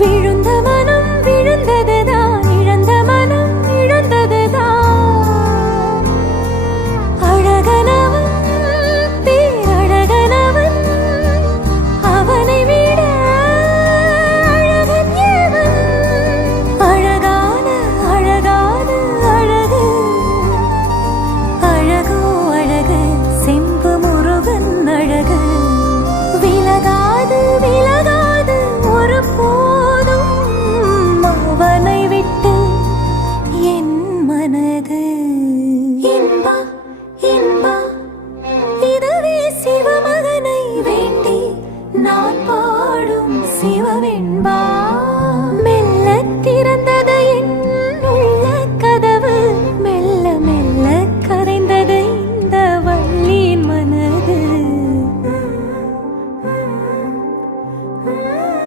விழுந்த மனம் விழுந்ததுதான், இழந்த மனம் இழந்ததுதான். அழகனவன் பேரழகனவன், அவனை விட அழகன் எவன்? அழகான அழகான அழகு, அழகோ அழகு செம்பு முருகன் அழகு. விலகாது விலகாது ஒரு போதும் அவனை விட்டு என் மனது. இன்பா இன்பா இதுவே சிவமகனை வேண்டி நான் பாடும் சிவவெண்பா.